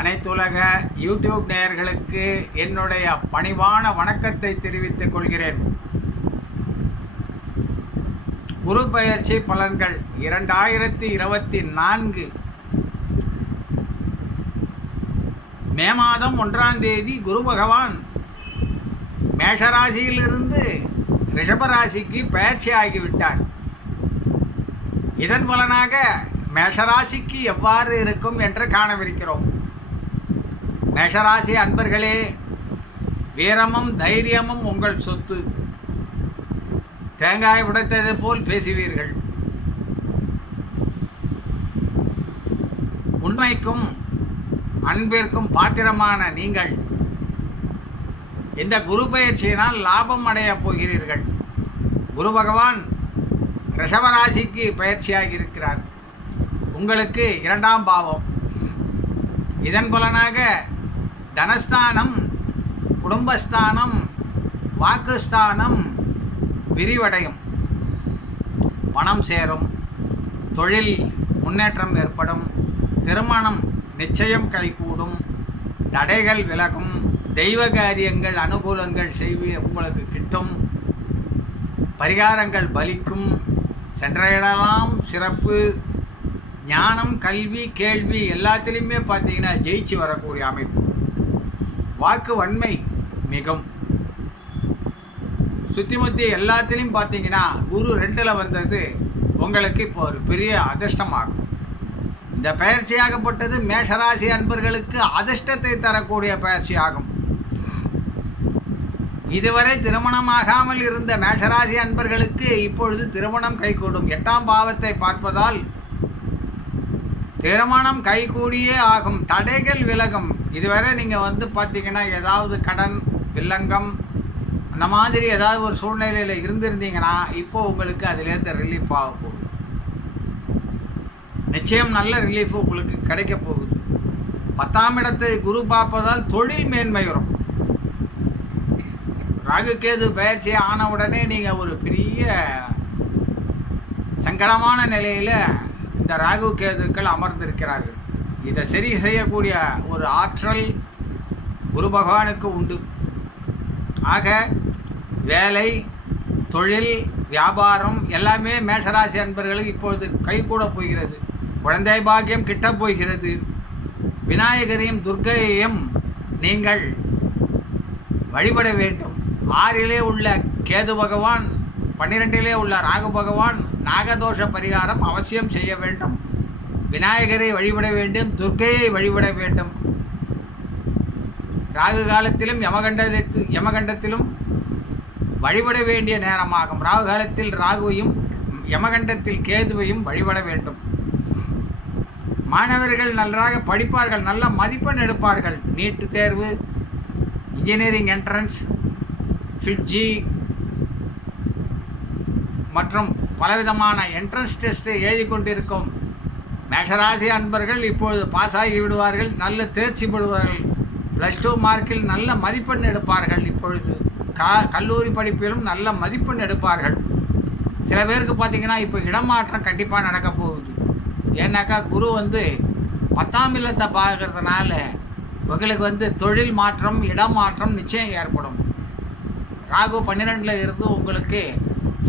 அனைத்துலக யூடியூப் நேயர்களுக்கு என்னுடைய பணிவான வணக்கத்தை தெரிவித்துக் கொள்கிறேன். குரு பெயர்ச்சி பலன்கள் 2024 மே மாதம் 1ஆம் தேதி குரு பகவான் மேஷராசியிலிருந்து ரிஷபராசிக்கு பெயர்ச்சி ஆகிவிட்டார். இதன் பலனாக மேஷராசிக்கு எவ்வாறு இருக்கும் என்று காணவிருக்கிறோம். மேஷராசி அன்பர்களே, வீரமும் தைரியமும் உங்கள் சொத்து. தேங்காய் உடைத்தது போல் பேசுவீர்கள். உண்மைக்கும் அன்பிற்கும் பாத்திரமான நீங்கள் இந்த குரு பெயர்ச்சியினால் லாபம் அடையப் போகிறீர்கள். குரு பகவான் ரிஷபராசிக்கு பயிற்சியாகி இருக்கிறார். உங்களுக்கு 2ஆம் பாவம். இதன் பலனாக தனஸ்தானம், குடும்பஸ்தானம், வாக்குஸ்தானம் விரிவடையும். பணம் சேரும், தொழில் முன்னேற்றம் ஏற்படும், திருமணம் நிச்சயம் கைகூடும், தடைகள் விலகும், தெய்வ காரியங்கள் அனுகூலங்கள் உங்களுக்கு கிட்டும், பரிகாரங்கள் பலிக்கும், சென்ற இடலாம் சிறப்பு, ஞானம், கல்வி, கேள்வி எல்லாத்திலையுமே பார்த்தீங்கன்னா ஜெயிச்சு வரக்கூடிய அமைப்பு. வாக்கு வன்மை மிகும். சுத்திமுத்தி எல்லாத்திலையும் பார்த்தீங்கன்னா குரு 2ல் வந்தது உங்களுக்கு இப்போ ஒரு பெரிய அதிர்ஷ்டமாகும். இந்த பயிற்சியாகப்பட்டது மேஷராசி அன்பர்களுக்கு அதிர்ஷ்டத்தை தரக்கூடிய பயிற்சி ஆகும். இதுவரை திருமணமாகாமல் இருந்த மேஷராசி அன்பர்களுக்கு இப்பொழுது திருமணம் கைகூடும். 8ஆம் பாவத்தை பார்ப்பதால் திருமணம் கைகூடியே ஆகும். தடைகள் விலகும். இதுவரை நீங்கள் பார்த்தீங்கன்னா ஏதாவது கடன், வில்லங்கம் அந்த மாதிரி ஏதாவது ஒரு சூழ்நிலையில் இருந்திருந்தீங்கன்னா இப்போ உங்களுக்கு அதிலேருந்து ரிலீஃப் ஆக போகுது. நிச்சயம் நல்ல ரிலீஃப் உங்களுக்கு கிடைக்க போகுது. 10ஆம் இடத்தை குரு பார்ப்பதால் தொழில் மேன்மை வரும். ராகு கேது பயிற்சி ஆன உடனே நீங்கள் ஒரு பெரிய சங்கடமான நிலையில் இந்த ராகு கேதுக்கள் அமர்ந்திருக்கிறார்கள். இதை சரி செய்யக்கூடிய ஒரு ஆற்றல் குரு பகவானுக்கு உண்டு. ஆக வேலை, தொழில், வியாபாரம் எல்லாமே மேஷராசி அன்பர்களுக்கு இப்பொழுது கைகூட போகிறது. குழந்தை பாக்கியம் கிட்ட போகிறது. விநாயகரையும் துர்க்கையையும் நீங்கள் வழிபட வேண்டும். 6லே உள்ள கேது பகவான், 12லே உள்ள ராகு பகவான் நாகதோஷ பரிகாரம் அவசியம் செய்ய வேண்டும். விநாயகரை வழிபட வேண்டும், துர்க்கையை வழிபட வேண்டும். ராகு காலத்திலும் யமகண்டத்திலும் வழிபட வேண்டிய நேரமாகும். ராகு காலத்தில் ராகுவையும் யமகண்டத்தில் கேதுவையும் வழிபட வேண்டும். மாணவர்கள் நன்றாக படிப்பார்கள், நல்ல மதிப்பெண் எடுப்பார்கள். நீட் தேர்வு, இன்ஜினியரிங் என்ட்ரன்ஸ், ஃபிட்ஜி மற்றும் பலவிதமான என்ட்ரன்ஸ் டெஸ்ட்டை எழுதி கொண்டிருக்கும் மேஷராசி அன்பர்கள் இப்பொழுது பாஸ் ஆகி விடுவார்கள். நல்ல தேர்ச்சி பெறுவார்கள். +2 மார்க்கில் நல்ல மதிப்பெண் எடுப்பார்கள். இப்பொழுது கல்லூரி படிப்பிலும் நல்ல மதிப்பெண் எடுப்பார்கள். சில பேருக்கு பார்த்திங்கன்னா இப்போ இடமாற்றம் கண்டிப்பாக நடக்க போகுது. ஏன்னாக்கா குரு 10ஆம் இல்லத்தை பார்க்கறதுனால உங்களுக்கு தொழில் மாற்றம், இடமாற்றம் நிச்சயம் ஏற்படும். ராகு 12ல் இருந்து உங்களுக்கு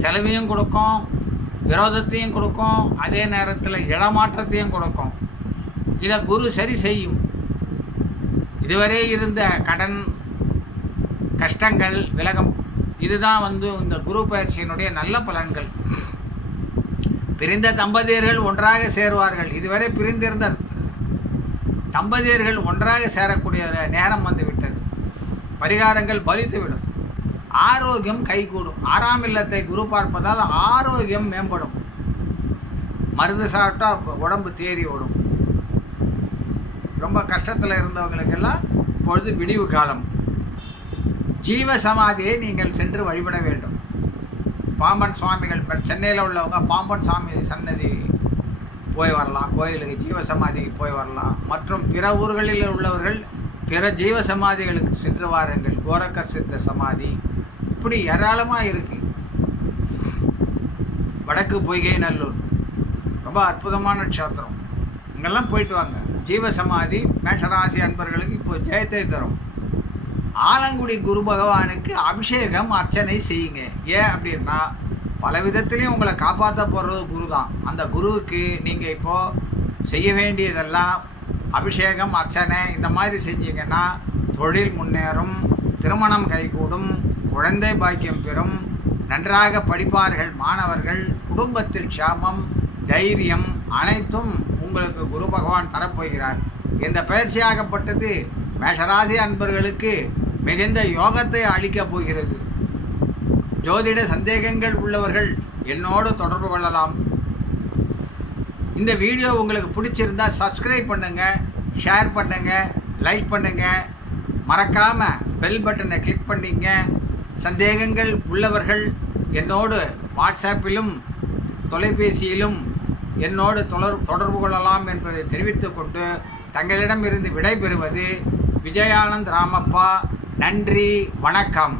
செலவையும் கொடுக்கும், விரோதத்தையும் கொடுக்கும், அதே நேரத்தில் இடமாற்றத்தையும் கொடுக்கும். இதை குரு சரி செய்யும். இதுவரை இருந்த கடன் கஷ்டங்கள் விலகும். இதுதான் இந்த குரு பயிற்சியினுடைய நல்ல பலன்கள். பிரிந்த தம்பதியர்கள் ஒன்றாக சேருவார்கள். இதுவரை பிரிந்திருந்த தம்பதியர்கள் ஒன்றாக சேரக்கூடிய நேரம் வந்துவிட்டது. பரிகாரங்கள் பலித்துவிடும். ஆரோக்கியம் கைகூடும். 6ஆம் இல்லத்தை குரு பார்ப்பதால் ஆரோக்கியம் மேம்படும். மருந்து சாப்பிட்டா உடம்பு தேறி ஓடும். ரொம்ப கஷ்டத்தில் இருந்தவங்களுக்கெல்லாம் இப்பொழுது விடிவு காலம். ஜீவ சமாதியை நீங்கள் சென்று வழிபட வேண்டும். பாம்பன் சுவாமிகள் சென்னையில் உள்ளவங்க பாம்பன் சுவாமி சன்னதி போய் வரலாம். கோயிலுக்கு ஜீவ சமாதிக்கு போய் வரலாம். மற்றும் பிற ஊர்களில் உள்ளவர்கள் பிற ஜீவ சமாதிகளுக்கு சென்று வாருங்கள். கோரக்கர் சித்த சமாதி இப்படி ஏராளமாக இருக்குது. வடக்கு பொய்கை நல்லூர் ரொம்ப அற்புதமான க்ஷேத்திரம். அங்கெல்லாம் போயிட்டு வாங்க. ஜீவசமாதி மேஷராசி அன்பர்களுக்கு இப்போ ஜெயத்தை தரும். ஆலங்குடி குரு பகவானுக்கு அபிஷேகம் அர்ச்சனை செய்யுங்க. ஏன் அப்படின்னா பல விதத்துலேயும் உங்களை காப்பாற்ற போகிறது குரு தான். அந்த குருவுக்கு நீங்கள் இப்போது செய்ய வேண்டியதெல்லாம் அபிஷேகம் அர்ச்சனை இந்த மாதிரி செஞ்சீங்கன்னா தொழில் முன்னேறும், திருமணம் கைகூடும், குழந்தை பாக்கியம் பெறும், நன்றாக படிப்பார்கள் மாணவர்கள், குடும்பத்தில் க்ஷாமம், தைரியம் அனைத்தும் உங்களுக்கு குரு பகவான் தரப்போகிறார். இந்த பயிற்சியாகப்பட்டது மேஷராசி அன்பர்களுக்கு மிகுந்த யோகத்தை அளிக்கப் போகிறது. ஜோதிட சந்தேகங்கள் உள்ளவர்கள் என்னோடு தொடர்பு கொள்ளலாம். இந்த வீடியோ உங்களுக்கு பிடிச்சிருந்தால் சப்ஸ்கிரைப் பண்ணுங்கள், ஷேர் பண்ணுங்கள், லைக் பண்ணுங்கள், மறக்காமல் பெல் பட்டனை கிளிக் பண்ணிங்க. சந்தேகங்கள் உள்ளவர்கள் என்னோடு வாட்ஸ்அப்பிலும் தொலைபேசியிலும் என்னோடு தொடர்பு கொள்ளலாம் என்பதை தெரிவித்துக்கொண்டு தங்களிடமிருந்து விடைபெறுவது விஜயானந்த் ராமப்பா. நன்றி, வணக்கம்.